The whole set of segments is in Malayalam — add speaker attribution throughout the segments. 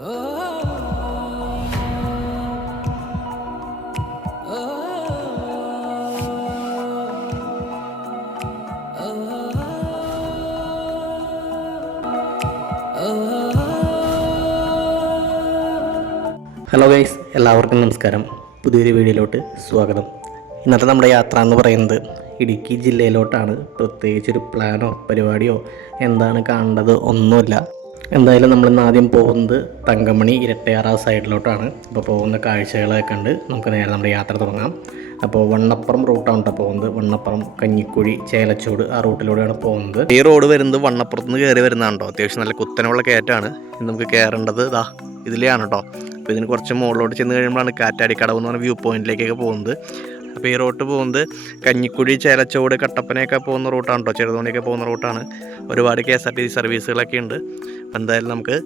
Speaker 1: ഹലോ ഗൈസ് എല്ലാവർക്കും നമസ്കാരം പുതിയൊരു വീഡിയോയിലോട്ട് സ്വാഗതം ഇന്നത്തെ നമ്മുടെ യാത്ര എന്ന് പറയുന്നത് ഇടുക്കി ജില്ലയിലോട്ടാണ് പ്രത്യേകിച്ചൊരു പ്ലാനോ പരിപാടിയോ എന്താണ് കാണേണ്ടത് ഒന്നുമില്ല എന്തായാലും നമ്മൾ ഇന്ന് ആദ്യം പോകുന്നത് തങ്കമണി ഇരട്ടയാറ സൈഡിലോട്ടാണ് അപ്പോൾ പോകുന്ന കാഴ്ചകളൊക്കെ ഉണ്ട് നമുക്ക് നേരെ നമ്മുടെ യാത്ര തുടങ്ങാം അപ്പോൾ വണ്ണപ്പുറം റൂട്ടാണ് കേട്ടോ പോകുന്നത് വണ്ണപ്പുറം കഞ്ഞിക്കുഴി ചേലച്ചൂട് ആ റൂട്ടിലൂടെയാണ് പോകുന്നത് ഈ റോഡ് വരുന്നത് വണ്ണപ്പുറത്ത് നിന്ന് കയറി വരുന്നതാണ് കേട്ടോ അത്യാവശ്യം നല്ല കുത്തനുള്ള കയറ്റമാണ് നമുക്ക് കയറേണ്ടത് ഇതാ ഇതിലെയാണ് കേട്ടോ അപ്പോൾ ഇതിന് കുറച്ച് മുകളിലോട്ട് ചെന്ന് കഴിയുമ്പോഴാണ് കാറ്റാടിക്കടവ് എന്ന് പറഞ്ഞ വ്യൂ പോയിന്റിലേക്കൊക്കെ പോകുന്നത് അപ്പോൾ ഈ റൂട്ട് പോകുന്നത് കഞ്ഞിക്കുഴി ചേലച്ചോട് കട്ടപ്പനയൊക്കെ പോകുന്ന റൂട്ടാണ് കേട്ടോ ചെറുതോണിയൊക്കെ പോകുന്ന റൂട്ടാണ് ഒരുപാട് K S R T C സർവീസുകളൊക്കെ ഉണ്ട് അപ്പോൾ എന്തായാലും നമുക്ക്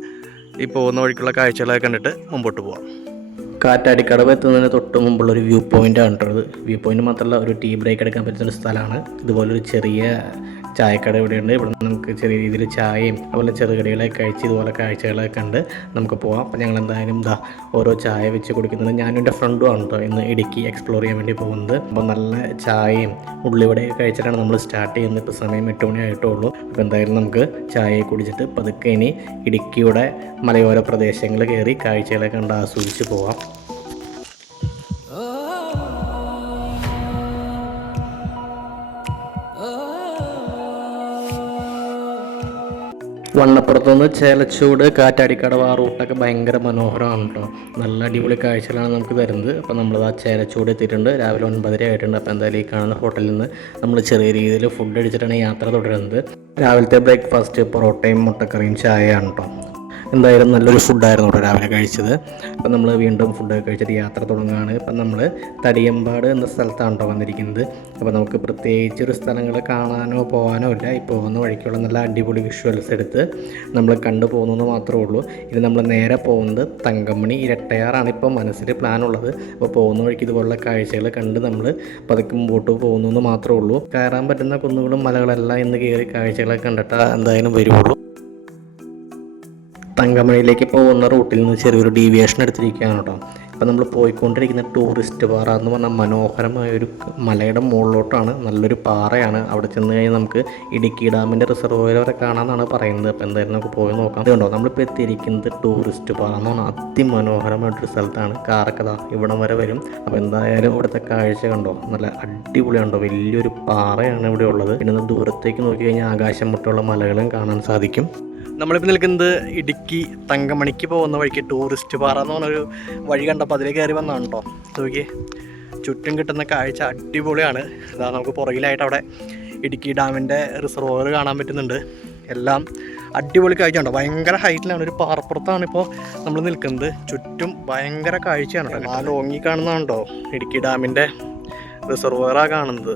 Speaker 1: ഈ പോകുന്ന വഴിക്കുള്ള കാഴ്ചകളൊക്കെ കണ്ടിട്ട് മുമ്പോട്ട് പോകാം കാറ്റാടിക്കടവ് എത്തുന്നതിന് തൊട്ട് മുമ്പുള്ള ഒരു വ്യൂ പോയിൻ്റ് ആണ് ഇത് വ്യൂ പോയിൻ്റ് മാത്രമല്ല ഒരു ടീ ബ്രേക്ക് എടുക്കാൻ പറ്റുന്ന ഒരു സ്ഥലമാണ് ഇതുപോലൊരു ചെറിയ ചായക്കട ഇവിടെയുണ്ട് ഇവിടെ നമുക്ക് ചെറിയ രീതിയിൽ ചായയും അതുപോലെ ചെറുകടികളെ കഴിച്ച് ഇതുപോലെ കാഴ്ചകളൊക്കെ ഉണ്ട് നമുക്ക് പോവാം അപ്പോൾ ഞങ്ങൾ എന്തായാലും ഇതാ ഓരോ ചായ വെച്ച് കുടിക്കുന്നത് ഞാനും എൻ്റെ ഫ്രണ്ടും ആണ് കേട്ടോ ഇന്ന് ഇടുക്കി എക്സ്പ്ലോർ ചെയ്യാൻ വേണ്ടി പോകുന്നത് അപ്പോൾ നല്ല ചായയും ഉള്ളിവിടെയൊക്കെ കഴിച്ചിട്ടാണ് നമ്മൾ സ്റ്റാർട്ട് ചെയ്യുന്നത് ഇപ്പോൾ സമയം എട്ട് മണി ആയിട്ടുള്ളൂ അപ്പോൾ എന്തായാലും നമുക്ക് ചായയെ കുടിച്ചിട്ട് പതുക്കെ ഇനി ഇടുക്കിയുടെ മലയോര പ്രദേശങ്ങൾ കയറി കാഴ്ചകളൊക്കെ കണ്ട് ആസ്വദിച്ച് പോവാം വണ്ണപ്പുറത്തുനിന്ന് ചേലച്ചൂട് കാറ്റാടിക്കടവ് ആ റൂട്ടൊക്കെ ഭയങ്കര മനോഹരമാണ് കേട്ടോ നല്ല അടിപൊളി കാഴ്ചകളാണ് നമുക്ക് തരുന്നത് അപ്പോൾ നമ്മൾ ആ ചേലച്ചൂട് എത്തിയിട്ടുണ്ട് രാവിലെ ഒൻപതര ആയിട്ടുണ്ട് അപ്പോൾ എന്തായാലും ഈ കാണുന്ന ഹോട്ടലിൽ നിന്ന് നമ്മൾ ചെറിയ രീതിയിൽ ഫുഡ് അടിച്ചിട്ടാണ് യാത്ര തുടരുന്നത് രാവിലത്തെ ബ്രേക്ക്ഫാസ്റ്റ് പൊറോട്ടയും മുട്ടക്കറിയും ചായയാണ് കേട്ടോ എന്തായാലും നല്ലൊരു ഫുഡായിരുന്നു അവിടെ രാവിലെ കഴിച്ചത് അപ്പം നമ്മൾ വീണ്ടും ഫുഡ് കഴിച്ചിട്ട് യാത്ര തുടങ്ങുകയാണ് ഇപ്പം നമ്മൾ തടിയമ്പാട് എന്ന സ്ഥലത്താണ് കേട്ടോ വന്നിരിക്കുന്നത് അപ്പോൾ നമുക്ക് പ്രത്യേകിച്ച് ഒരു സ്ഥലങ്ങൾ കാണാനോ പോകാനോ ഇല്ല ഇപ്പോൾ പോകുന്ന വഴിക്കുള്ള നല്ല അടിപൊളി വിഷ്വൽസ് എടുത്ത് നമ്മൾ കണ്ടു പോകുന്നതെന്ന് മാത്രമേ ഉള്ളൂ ഇത് നമ്മൾ നേരെ പോകുന്നത് തങ്കമണി ഇരട്ടയാറാണ് ഇപ്പോൾ മനസ്സിൽ പ്ലാൻ ഉള്ളത് അപ്പോൾ പോകുന്ന വഴിക്ക് ഇതുപോലുള്ള കാഴ്ചകൾ കണ്ട് നമ്മൾ പതുക്കെ മുമ്പോട്ട് പോകുന്നു മാത്രമേ ഉള്ളൂ കയറാൻ പറ്റുന്ന കുന്നുകളും മലകളെല്ലാം ഇന്ന് കയറി കാഴ്ചകളൊക്കെ കണ്ടിട്ടാൽ എന്തായാലും വരുള്ളൂ തങ്കമണിയിലേക്ക് പോകുന്ന റൂട്ടിൽ നിന്ന് ചെറിയൊരു ഡീവിയേഷൻ എടുത്തിരിക്കുകയാണ് കേട്ടോ ഇപ്പം നമ്മൾ പോയിക്കൊണ്ടിരിക്കുന്ന ടൂറിസ്റ്റ് പാറ എന്ന് പറഞ്ഞാൽ മനോഹരമായ ഒരു മലയുടെ മുകളിലോട്ടാണ് നല്ലൊരു പാറയാണ് അവിടെ ചെന്ന് കഴിഞ്ഞാൽ നമുക്ക് ഇടുക്കി ഡാമിൻ്റെ റിസർവോയർ വരെ കാണാമെന്നാണ് പറയുന്നത് അപ്പോൾ എന്തായാലും നമുക്ക് പോയി നോക്കാം ഇതുണ്ടോ നമ്മളിപ്പോൾ എത്തിയിരിക്കുന്നത് ടൂറിസ്റ്റ് പാറ എന്ന് പറഞ്ഞാൽ അതിമനോഹരമായിട്ടൊരു സ്ഥലത്താണ് കാറക്കഥ ഇവിടം വരെ വരും അപ്പോൾ എന്തായാലും ഇവിടുത്തെ കാഴ്ച കണ്ടോ നല്ല അടിപൊളിയുണ്ടോ വലിയൊരു പാറയാണ് ഇവിടെ ഉള്ളത് പിന്നെ ദൂരത്തേക്ക് നോക്കി കഴിഞ്ഞാൽ ആകാശം മുട്ടുള്ള മലകളും കാണാൻ സാധിക്കും നമ്മളിപ്പോൾ നിൽക്കുന്നത് ഇടുക്കി തങ്കമണിക്ക് പോകുന്ന വഴിക്ക് ടൂറിസ്റ്റ് പാറ എന്ന് പറഞ്ഞൊരു വഴി കണ്ടപ്പോൾ അതിലേക്ക് കയറി വന്നതാണ് കേട്ടോ നോക്കി ചുറ്റും കിട്ടുന്ന കാഴ്ച അടിപൊളിയാണ് അതാ നമുക്ക് പുറകിലായിട്ട് അവിടെ ഇടുക്കി ഡാമിൻ്റെ റിസർവോയർ കാണാൻ പറ്റുന്നുണ്ട് എല്ലാം അടിപൊളി കാഴ്ച ഉണ്ടോ ഭയങ്കര ഹൈറ്റിലാണ് ഒരു പാറപ്പുറത്താണ് ഇപ്പോൾ നമ്മൾ നിൽക്കുന്നത് ചുറ്റും ഭയങ്കര കാഴ്ചയാണ് കേട്ടോ ആ ലോങ്ങി കേട്ടോ ഇടുക്കി ഡാമിൻ്റെ റിസർവോയറാണ് കാണുന്നത്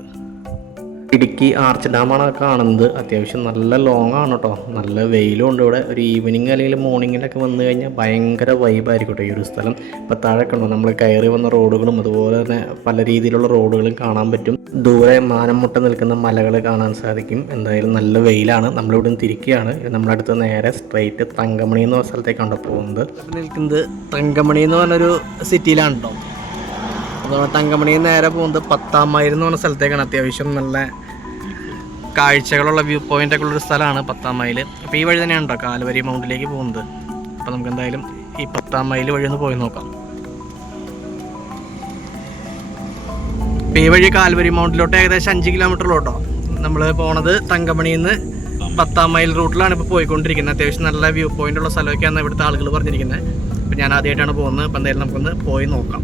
Speaker 1: ഇടുക്കി ആർച്ച് ഡാമാണ് കാണുന്നത് അത്യാവശ്യം നല്ല ലോങ് ആണ് കേട്ടോ നല്ല വെയിലും ഉണ്ട് ഇവിടെ ഒരു ഈവനിങ് അല്ലെങ്കിൽ മോർണിംഗിലൊക്കെ വന്നു കഴിഞ്ഞാൽ ഭയങ്കര വൈബായിരിക്കും ഈ ഒരു സ്ഥലം ഇപ്പം താഴെ കണ്ടോ നമ്മൾ കയറി വന്ന റോഡുകളും അതുപോലെ തന്നെ പല രീതിയിലുള്ള റോഡുകളും കാണാൻ പറ്റും ദൂരെ മാനമുട്ട നിൽക്കുന്ന മലകൾ കാണാൻ സാധിക്കും എന്തായാലും നല്ല വെയിലാണ് നമ്മളിവിടെ നിന്ന് തിരിക്കുകയാണ് നമ്മളടുത്ത് നേരെ സ്ട്രെയിറ്റ് തങ്കമണി എന്ന സ്ഥലത്തേക്കാണ് പോകുന്നത് നിൽക്കുന്നത് തങ്കമണി എന്ന് പറഞ്ഞൊരു സിറ്റിയിലാണ് കേട്ടോ അതുപോലെ തങ്കമണി നേരെ പോകുന്നത് മൈൽ എന്ന് പറഞ്ഞ സ്ഥലത്തേക്കാണ് അത്യാവശ്യം നല്ല കാഴ്ചകളുള്ള വ്യൂ പോയിന്റ് ഒക്കെ ഉള്ളൊരു സ്ഥലമാണ് പത്താം മൈൽ അപ്പോൾ ഈ വഴി തന്നെയാണ് കേട്ടോ കാലുവരി മൗണ്ടിലേക്ക് പോകുന്നത് അപ്പോൾ നമുക്ക് എന്തായാലും ഈ പത്താം മൈൽ വഴി ഒന്ന് പോയി നോക്കാം ഈ വഴി കാൽവരി മൗണ്ടിലോട്ട് ഏകദേശം അഞ്ച് കിലോമീറ്റർ കേട്ടോ നമ്മൾ പോണത് തങ്കമണിയിൽ നിന്ന് പത്താം മൈൽ റൂട്ടിലാണ് ഇപ്പോൾ പോയിക്കൊണ്ടിരിക്കുന്നത് അത്യാവശ്യം നല്ല വ്യൂ പോയിന്റ് ഉള്ള സ്ഥലമൊക്കെയാണ് ഇവിടുത്തെ ആളുകൾ പറഞ്ഞിരിക്കുന്നത് അപ്പോൾ ഞാൻ ആദ്യമായിട്ടാണ് പോകുന്നത് അപ്പോൾ എന്തായാലും നമുക്കൊന്ന് പോയി നോക്കാം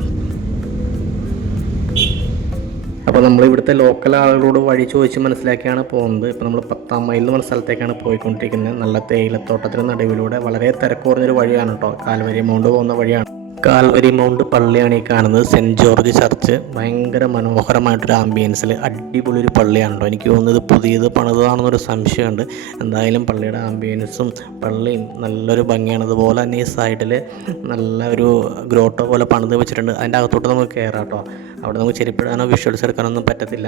Speaker 1: അപ്പോൾ നമ്മൾ ഇവിടുത്തെ ലോക്കൽ ആളുകളോട് വഴി ചോദിച്ച് മനസ്സിലാക്കിയാണ് പോകുന്നത് ഇപ്പോൾ നമ്മൾ പത്താം മൈൽ എന്ന് പറഞ്ഞ സ്ഥലത്തേക്കാണ് പോയിക്കൊണ്ടിരിക്കുന്നത് നല്ല തേയിലത്തോട്ടത്തിന് നടുവിലൂടെ വളരെ തിരക്കുറഞ്ഞൊരു വഴിയാണ് കേട്ടോ കാൽവരി എമൗണ്ട് പോകുന്ന വഴിയാണ് മൗണ്ട് പള്ളിയാണ് ഈ കാണുന്നത് സെൻറ്റ് ജോർജ് ചർച്ച് ഭയങ്കര മനോഹരമായിട്ടൊരു ആംബിയൻസിൽ അടിപൊളി ഒരു പള്ളിയാണല്ലോ എനിക്ക് തോന്നുന്നത് പുതിയത് പണിതാണെന്നൊരു സംശയമുണ്ട് എന്തായാലും പള്ളിയുടെ ആംബിയൻസും പള്ളിയും നല്ലൊരു ഭംഗിയാണ് അതുപോലെ തന്നെ ഈ സൈഡിൽ നല്ല ഒരു ഗ്രോട്ടോ പോലെ പണിത് വെച്ചിട്ടുണ്ട് അതിൻ്റെ അകത്തോട്ട് നമുക്ക് കയറാം കേട്ടോ അവിടെ നമുക്ക് ചെരിപ്പിടാനോ വിഷ്വൽസ് എടുക്കാനൊന്നും പറ്റത്തില്ല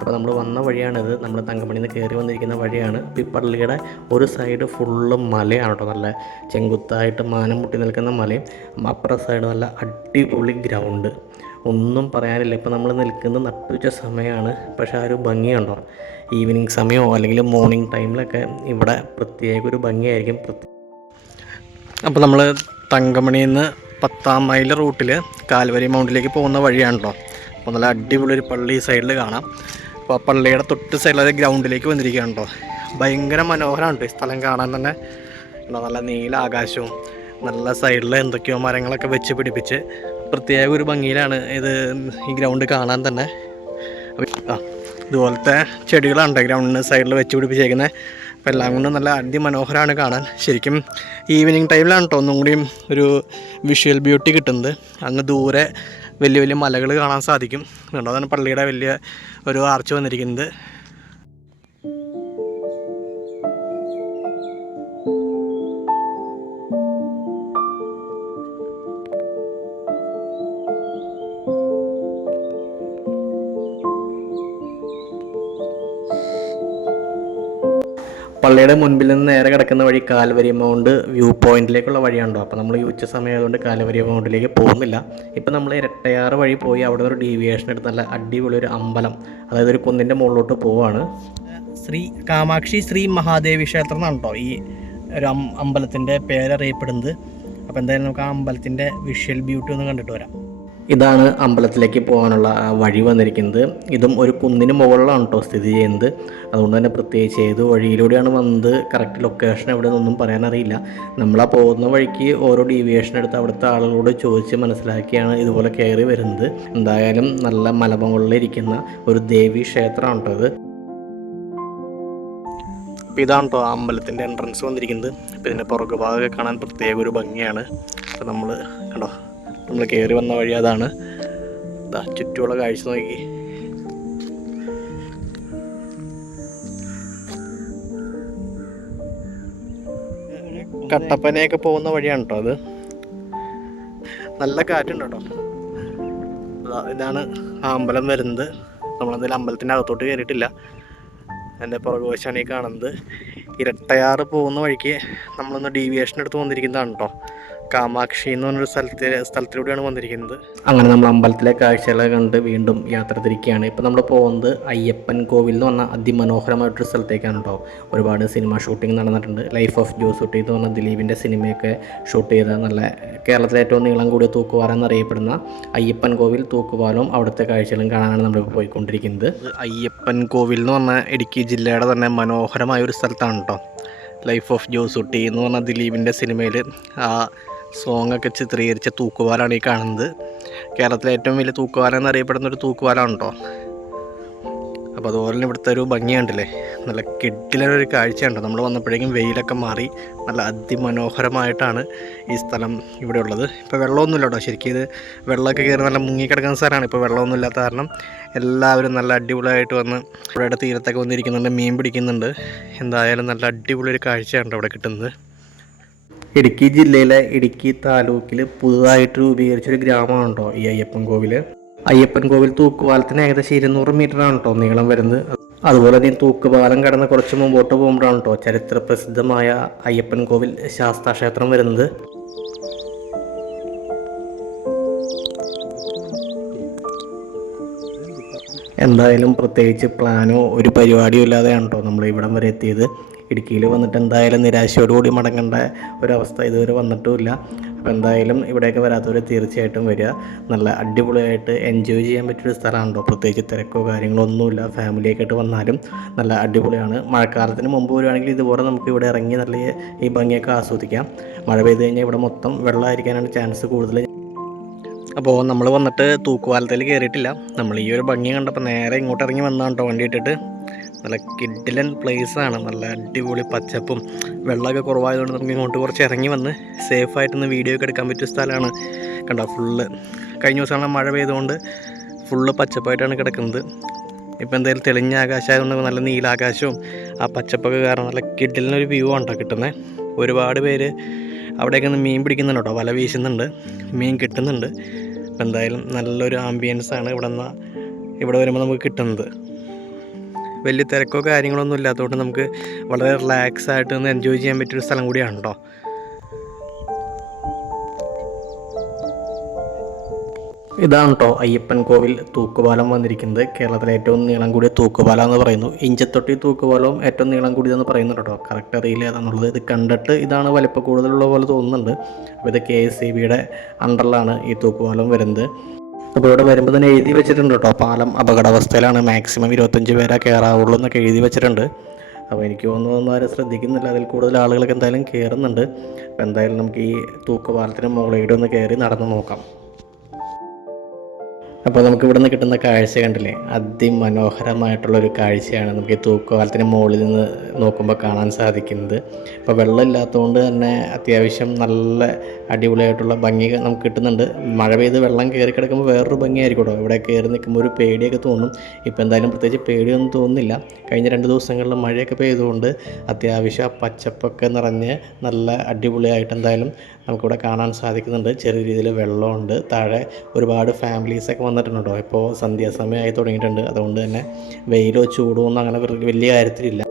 Speaker 1: അപ്പോൾ നമ്മൾ വന്ന വഴിയാണിത് നമ്മൾ തങ്കമണിന്ന് കയറി വന്നിരിക്കുന്ന വഴിയാണ് ഇപ്പോൾ ഈ പള്ളിയുടെ ഒരു സൈഡ് ഫുള്ള് മലയാണ് കേട്ടോ നല്ല ചെങ്കുത്തായിട്ട് മാനം മുട്ടി നിൽക്കുന്ന മലയും അപ്പുറ സൈഡ് നല്ല അടിപൊളി ഗ്രൗണ്ട് ഒന്നും പറയാനില്ല ഇപ്പോൾ നമ്മൾ നിൽക്കുന്ന നട്ടുച്ച സമയമാണ് പക്ഷേ ആ ഒരു ഭംഗിയുണ്ടോ ഈവനിങ് സമയമോ അല്ലെങ്കിൽ മോർണിംഗ് ടൈമിലൊക്കെ ഇവിടെ പ്രത്യേക ഒരു ഭംഗിയായിരിക്കും അപ്പോൾ നമ്മൾ തങ്കമണിയിൽ നിന്ന് പത്താം മൈൽ റൂട്ടിൽ കാൽവരി മൗണ്ടിലേക്ക് പോകുന്ന വഴിയാണല്ലോ അപ്പോൾ നല്ല അടിപൊളി ഒരു പള്ളി സൈഡിൽ കാണാം ഇപ്പോൾ പള്ളിയുടെ തൊട്ട് സൈഡിലെ ഗ്രൗണ്ടിലേക്ക് വന്നിരിക്കുകയാണ് കേട്ടോ ഭയങ്കര മനോഹരമുണ്ട് സ്ഥലം കാണാൻ തന്നെ നല്ല നീല ആകാശവും നല്ല സൈഡിൽ എന്തൊക്കെയോ മരങ്ങളൊക്കെ വെച്ച് പിടിപ്പിച്ച് പ്രത്യേക ഒരു ഭംഗിയിലാണ് ഇത് ഈ ഗ്രൗണ്ട് കാണാൻ തന്നെ ഇതുപോലത്തെ ചെടികളാണ് ഗ്രൗണ്ടിന് സൈഡിൽ വെച്ച് പിടിപ്പിച്ചേക്കുന്നത് അപ്പോൾ എല്ലാം കൊണ്ടും നല്ല അതിമനോഹരമാണ് കാണാൻ ശരിക്കും ഈവനിങ് ടൈമിലാണ് കേട്ടോ ഒന്നും കൂടിയും ഒരു വിഷ്വൽ ബ്യൂട്ടി കിട്ടുന്നത് അങ്ങ് ദൂരെ വലിയ വലിയ മലകൾ കാണാൻ സാധിക്കും അതുകൊണ്ടാണ് പള്ളിയുടെ വലിയ ഒരു ആർച്ച് വന്നിരിക്കുന്നത് പള്ളിയുടെ മുൻപിൽ നിന്ന് നേരെ കിടക്കുന്ന വഴി കാൽവരി മൗണ്ട് വ്യൂ പോയിന്റിലേക്കുള്ള വഴിയാണോ അപ്പോൾ നമ്മൾ ഈ ഉച്ച സമയമായതുകൊണ്ട് കാൽവരി മൗണ്ടിലേക്ക് പോകുന്നില്ല ഇപ്പം നമ്മൾ ഇരട്ടയാറ് വഴി പോയി അവിടെ ഒരു ഡീവിയേഷൻ എടുത്ത് നല്ല അടിപൊളി ഒരു അമ്പലം അതായത് ഒരു കുന്നിൻ്റെ മുകളിലോട്ട് പോവാണ് ശ്രീ കാമാക്ഷി ശ്രീ മഹാദേവി ക്ഷേത്രം എന്നാണ് ഈ ഒരു അമ്പലത്തിൻ്റെ പേരറിയപ്പെടുന്നത് അപ്പോൾ എന്തായാലും നമുക്ക് ആ അമ്പലത്തിൻ്റെ വിഷ്വൽ ബ്യൂട്ടി ഒന്ന് കണ്ടിട്ട് വരാം ഇതാണ് അമ്പലത്തിലേക്ക് പോകാനുള്ള വഴി വന്നിരിക്കുന്നത് ഇതും ഒരു കുന്നിന് മുകളിലാണ് കേട്ടോ സ്ഥിതി ചെയ്യുന്നത് അതുകൊണ്ട് തന്നെ പ്രത്യേകിച്ച് ഏത് വഴിയിലൂടെയാണ് വന്നത് കറക്റ്റ് ലൊക്കേഷൻ എവിടെ നിന്നൊന്നും പറയാനറിയില്ല നമ്മളാ പോകുന്ന വഴിക്ക് ഓരോ ഡീവിയേഷൻ എടുത്ത് അവിടുത്തെ ആളുകളോട് ചോദിച്ച് മനസ്സിലാക്കിയാണ് ഇതുപോലെ കയറി വരുന്നത് എന്തായാലും നല്ല മലമുകളിലിരിക്കുന്ന ഒരു ദേവി ക്ഷേത്രമാണ് കേട്ടോ ഇത് അപ്പോൾ ഇതാണ് കേട്ടോ അമ്പലത്തിൻ്റെ എൻട്രൻസ് വന്നിരിക്കുന്നത് അപ്പോൾ ഇതിൻ്റെ പുറകുഭാഗമൊക്കെ കാണാൻ പ്രത്യേക ഒരു ഭംഗിയാണ് അപ്പോൾ നമ്മൾ കണ്ടോ നമ്മൾ കയറി വന്ന വഴി അതാണ് ദാ ചുറ്റുമുള്ള കാഴ്ച നോക്കി കട്ടപ്പനയൊക്കെ പോകുന്ന വഴിയാണ് കേട്ടോ അത് നല്ല കാറ്റുണ്ട് കേട്ടോ ഇതാണ് അമ്പലം വരുന്നത് നമ്മളെന്തായാലും അമ്പലത്തിൻ്റെ അകത്തോട്ട് കയറിയിട്ടില്ല എൻ്റെ പുറകുവശമാണ് ഈ കാണുന്നത് ഇരട്ടയാറ് പോകുന്ന വഴിക്ക് നമ്മളൊന്ന് ഡീവിയേഷൻ എടുത്ത് വന്നിരിക്കുന്നതാണ് കേട്ടോ കാമാക്ഷി എന്ന് പറഞ്ഞൊരു സ്ഥലത്തെ സ്ഥലത്തിലൂടെയാണ് വന്നിരിക്കുന്നത് അങ്ങനെ നമ്മൾ അമ്പലത്തിലെ കാഴ്ചകളെ കണ്ട് വീണ്ടും യാത്ര തിരിക്കുകയാണ് ഇപ്പം നമ്മൾ പോകുന്നത് അയ്യപ്പൻ കോവിൽ എന്ന് പറഞ്ഞ അതിമനോഹരമായിട്ടൊരു സ്ഥലത്തേക്കാണ് കേട്ടോ ഒരുപാട് സിനിമ ഷൂട്ടിംഗ് നടന്നിട്ടുണ്ട് ലൈഫ് ഓഫ് ജോസൂട്ടി എന്ന് പറഞ്ഞ ദിലീപിൻ്റെ സിനിമയൊക്കെ ഷൂട്ട് ചെയ്ത നല്ല കേരളത്തിലെ ഏറ്റവും നീളം കൂടിയ തൂക്കുപാലം എന്നറിയപ്പെടുന്ന അയ്യപ്പൻ കോവിൽ തൂക്കുപാലവും അവിടുത്തെ കാഴ്ചകളും കാണാനാണ് നമ്മൾ പോയിക്കൊണ്ടിരിക്കുന്നത് അയ്യപ്പൻ കോവിൽ എന്ന് പറഞ്ഞാൽ ഇടുക്കി ജില്ലയുടെ തന്നെ മനോഹരമായ ഒരു സ്ഥലത്താണ് കേട്ടോ ലൈഫ് ഓഫ് ജോസൂട്ടി എന്ന് പറഞ്ഞ ദിലീപിൻ്റെ സിനിമയിൽ ആ ഒക്കെ ചിത്രീകരിച്ച തൂക്കുപാലാണ് ഈ കാണുന്നത് കേരളത്തിലെ ഏറ്റവും വലിയ തൂക്കുപാലം എന്നറിയപ്പെടുന്ന ഒരു തൂക്കുപാലമാണ് കേട്ടോ അപ്പോൾ അതുപോലെ തന്നെ ഇവിടുത്തെ ഒരു ഭംഗിയുണ്ടല്ലേ നല്ല കെട്ടിലൊരു കാഴ്ചയുണ്ട് നമ്മൾ വന്നപ്പോഴേക്കും വെയിലൊക്കെ മാറി നല്ല അതിമനോഹരമായിട്ടാണ് ഈ സ്ഥലം ഇവിടെ ഉള്ളത് ഇപ്പോൾ വെള്ളമൊന്നുമില്ല കേട്ടോ ശരിക്കും ഇത് വെള്ളമൊക്കെ കയറി നല്ല മുങ്ങിക്കിടക്കുന്ന സ്ഥലമാണ് ഇപ്പോൾ വെള്ളമൊന്നും ഇല്ലാത്ത കാരണം എല്ലാവരും നല്ല അടിപൊളിയായിട്ട് വന്ന് ഇവിടെ തീരത്തൊക്കെ വന്നിരിക്കുന്നുണ്ട് മീൻ പിടിക്കുന്നുണ്ട് എന്തായാലും നല്ല അടിപൊളി ഒരു കാഴ്ചയാണ് ഇവിടെ കിട്ടുന്നത് ഇടുക്കി ജില്ലയിലെ ഇടുക്കി താലൂക്കിൽ പുതുതായിട്ട് രൂപീകരിച്ചൊരു ഗ്രാമമാണ് കേട്ടോ ഈ അയ്യപ്പൻ കോവിൽ അയ്യപ്പൻ കോവിൽ തൂക്കുപാലത്തിന് ഏകദേശം ഇരുന്നൂറ് മീറ്റർ കേട്ടോ നീളം വരുന്നത് അതുപോലെ തന്നെ തൂക്കുപാലം കടന്ന് കുറച്ച് മുമ്പോട്ട് പോകുമ്പോഴാണ് കേട്ടോ ചരിത്ര പ്രസിദ്ധമായ അയ്യപ്പൻ കോവിൽ ശാസ്താക്ഷേത്രം വരുന്നത് എന്തായാലും പ്രത്യേകിച്ച് പ്ലാനോ ഒരു പരിപാടിയോ ഇല്ലാതെയാണ് കേട്ടോ നമ്മൾ ഇവിടം വരെ എത്തിയത് ഇടുക്കിയിൽ വന്നിട്ട് എന്തായാലും നിരാശയോടുകൂടി മടങ്ങേണ്ട ഒരവസ്ഥ ഇതുവരെ വന്നിട്ടുമില്ല അപ്പോൾ എന്തായാലും ഇവിടെയൊക്കെ വരാത്തവർ തീർച്ചയായിട്ടും വരിക നല്ല അടിപൊളിയായിട്ട് എൻജോയ് ചെയ്യാൻ പറ്റിയൊരു സ്ഥലമാണല്ലോ പ്രത്യേകിച്ച് തിരക്കോ കാര്യങ്ങളോ ഒന്നുമില്ല ഫാമിലിയൊക്കെ ആയിട്ട് വന്നാലും നല്ല അടിപൊളിയാണ് മഴക്കാലത്തിന് മുമ്പ് വരുവാണെങ്കിൽ ഇതുപോലെ നമുക്ക് ഇവിടെ ഇറങ്ങി നല്ല ഈ ഭംഗിയൊക്കെ ആസ്വദിക്കാം മഴ പെയ്ത് കഴിഞ്ഞാൽ ഇവിടെ മൊത്തം വെള്ളമായിരിക്കാനാണ് ചാൻസ് കൂടുതൽ അപ്പോൾ നമ്മൾ വന്നിട്ട് തൂക്കുപാലത്തിൽ കയറിയിട്ടില്ല നമ്മൾ ഈ ഒരു ഭംഗി കണ്ടപ്പോൾ നേരെ ഇങ്ങോട്ട് ഇറങ്ങി വന്നതാണ് കേട്ടോ വണ്ടി ഇട്ടിട്ട് നല്ല കിഡിലൻ ആണ് നല്ല അടിപൊളി പച്ചപ്പും വെള്ളമൊക്കെ കുറവായതുകൊണ്ട് നമുക്ക് ഇങ്ങോട്ട് കുറച്ച് ഇറങ്ങി വന്ന് ആയിട്ടൊന്ന് വീഡിയോ ഒക്കെ എടുക്കാൻ പറ്റിയ സ്ഥലമാണ് കണ്ടോ ഫുള്ള് കഴിഞ്ഞ ദിവസമാണ് മഴ പെയ്തുകൊണ്ട് ഫുള്ള് പച്ചപ്പായിട്ടാണ് കിടക്കുന്നത് ഇപ്പം എന്തായാലും തെളിഞ്ഞ ആകാശമായതുകൊണ്ട് നല്ല നീലാകാശവും ആ പച്ചപ്പൊക്കെ കാരണം നല്ല കിഡിലിനൊരു വ്യൂ ആണ് കിട്ടുന്നത് ഒരുപാട് പേര് അവിടെയൊക്കെ മീൻ പിടിക്കുന്നുണ്ട് കേട്ടോ വല വീശുന്നുണ്ട് മീൻ കിട്ടുന്നുണ്ട് എന്തായാലും നല്ലൊരു ആംബിയൻസാണ് ഇവിടെ നിന്ന് ഇവിടെ വരുമ്പോൾ നമുക്ക് കിട്ടുന്നത് വലിയ തിരക്കോ കാര്യങ്ങളൊന്നും ഇല്ലാത്തതുകൊണ്ട് നമുക്ക് വളരെ റിലാക്സ് ആയിട്ട് ഒന്ന് എൻജോയ് ചെയ്യാൻ പറ്റിയൊരു സ്ഥലം കൂടിയാണ് കേട്ടോ ഇതാണ് കേട്ടോ അയ്യപ്പൻ കോവിൽ തൂക്കുപാലം വന്നിരിക്കുന്നത് കേരളത്തിലെ ഏറ്റവും നീളം കൂടിയ തൂക്കുപാലം എന്ന് പറയുന്നു ഇഞ്ചത്തൊട്ടി തൂക്കുപാലവും ഏറ്റവും നീളം കൂടിയതെന്ന് പറയുന്നുണ്ട് കേട്ടോ കറക്റ്റ് അറിയില്ല ഏതാണെന്നുള്ളത് ഇത് കണ്ടിട്ട് ഇതാണ് വലിപ്പം കൂടുതലുള്ള പോലെ തോന്നുന്നുണ്ട് അപ്പോൾ ഇത് കെ എസ് സി ബിയുടെ അണ്ടറിലാണ് ഈ തൂക്കുപാലം വരുന്നത് അപ്പോൾ ഇവിടെ വരുമ്പോൾ തന്നെ എഴുതി വെച്ചിട്ടുണ്ട് കേട്ടോ പാലം അപകടാവസ്ഥയിലാണ് മാക്സിമം ഇരുപത്തഞ്ച് പേരെ കയറാവുള്ളൂ എന്നൊക്കെ എഴുതി വെച്ചിട്ടുണ്ട് അപ്പോൾ എനിക്ക് തോന്നുന്നു ആരും ശ്രദ്ധിക്കുന്നില്ല അതിൽ കൂടുതൽ ആളുകളൊക്കെ എന്തായാലും കയറുന്നുണ്ട് അപ്പോൾ എന്തായാലും നമുക്ക് ഈ തൂക്കുപാലത്തിന് മുകളിലൂടെ ഒന്ന് കയറി നടന്ന് നോക്കാം അപ്പോൾ നമുക്ക് ഇവിടെ നിന്ന് കിട്ടുന്ന കാഴ്ച കണ്ടില്ലേ ഒരു കാഴ്ചയാണ് നമുക്ക് ഈ തൂക്കുപാലത്തിന് മുകളിൽ നിന്ന് നോക്കുമ്പോൾ കാണാൻ സാധിക്കുന്നത് അപ്പോൾ വെള്ളം ഇല്ലാത്തതുകൊണ്ട് തന്നെ അത്യാവശ്യം നല്ല അടിപൊളിയായിട്ടുള്ള ഭംഗി നമുക്ക് കിട്ടുന്നുണ്ട് മഴ പെയ്ത് വെള്ളം കയറി കിടക്കുമ്പോൾ വേറൊരു ഭംഗിയായിരിക്കും കേട്ടോ ഇവിടെ കയറി നിൽക്കുമ്പോൾ ഒരു പേടിയൊക്കെ തോന്നും ഇപ്പോൾ എന്തായാലും പ്രത്യേകിച്ച് പേടിയൊന്നും തോന്നുന്നില്ല കഴിഞ്ഞ രണ്ട് ദിവസങ്ങളിൽ മഴയൊക്കെ പെയ്തുകൊണ്ട് അത്യാവശ്യം പച്ചപ്പൊക്കെ നിറഞ്ഞ് നല്ല അടിപൊളിയായിട്ട് എന്തായാലും നമുക്കിവിടെ കാണാൻ സാധിക്കുന്നുണ്ട് ചെറിയ രീതിയിൽ വെള്ളമുണ്ട് താഴെ ഒരുപാട് ഫാമിലീസൊക്കെ വന്നിട്ടുണ്ടോ ഇപ്പോൾ സന്ധ്യാസമയമായി തുടങ്ങിയിട്ടുണ്ട് അതുകൊണ്ട് തന്നെ വെയിലോ ചൂടോ ഒന്നും അങ്ങനെ വലിയ കാര്യത്തിലില്ല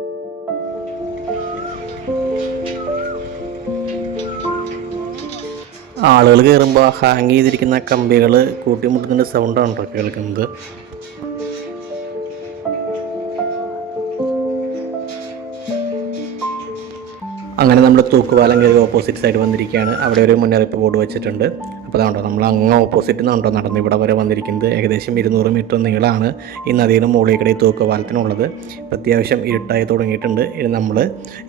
Speaker 1: ആളുകൾ കയറുമ്പോൾ ഹാങ് ചെയ്തിരിക്കുന്ന കമ്പികൾ കൂട്ടിമുട്ടുന്ന സൗണ്ടാണ് കേൾക്കുന്നത് അങ്ങനെ നമ്മൾ തൂക്കുപാലം കയറി ഓപ്പോസിറ്റ് സൈഡ് വന്നിരിക്കുകയാണ് അവിടെ ഒരു മുന്നറിയിപ്പ് ബോർഡ് വെച്ചിട്ടുണ്ട് അപ്പോൾ അതുകൊണ്ടോ നമ്മൾ അങ്ങ് ഓപ്പോസിറ്റ് നിന്നുണ്ടോ നടന്ന് ഇവിടെ വരെ വന്നിരിക്കുന്നത് ഏകദേശം ഇരുന്നൂറ് മീറ്റർ നീളമാണ് ഈ നദിയുടെ മുകളിൽ കൂടെ ഈ തൂക്കപാലത്തിനുള്ളത് അത്യാവശ്യം ഇരുട്ടായി തുടങ്ങിയിട്ടുണ്ട് ഇനി നമ്മൾ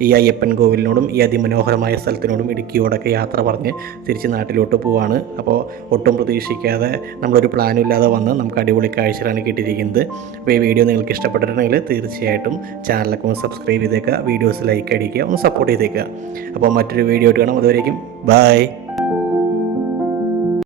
Speaker 1: ഈ അയ്യപ്പൻ കോവിലിനോടും ഈ അതിമനോഹരമായ സ്ഥലത്തിനോടും ഇടുക്കിയോടൊക്കെ യാത്ര പറഞ്ഞ് തിരിച്ച് നാട്ടിലോട്ട് പോവാണ് അപ്പോൾ ഒട്ടും പ്രതീക്ഷിക്കാതെ നമ്മളൊരു പ്ലാനും ഇല്ലാതെ വന്ന് നമുക്ക് അടിപൊളി കാഴ്ചകളാണ് കിട്ടിയിരിക്കുന്നത് അപ്പോൾ ഈ വീഡിയോ നിങ്ങൾക്ക് ഇഷ്ടപ്പെട്ടിട്ടുണ്ടെങ്കിൽ തീർച്ചയായിട്ടും ചാനലൊക്കെ ഒന്ന് സബ്സ്ക്രൈബ് ചെയ്തേക്കുക വീഡിയോസ് ലൈക്ക് അടിക്കുക ഒന്ന് സപ്പോർട്ട് ചെയ്തേക്കുക അപ്പോൾ മറ്റൊരു വീഡിയോ ആയിട്ട് കാണാം അതുവരേക്കും ബൈ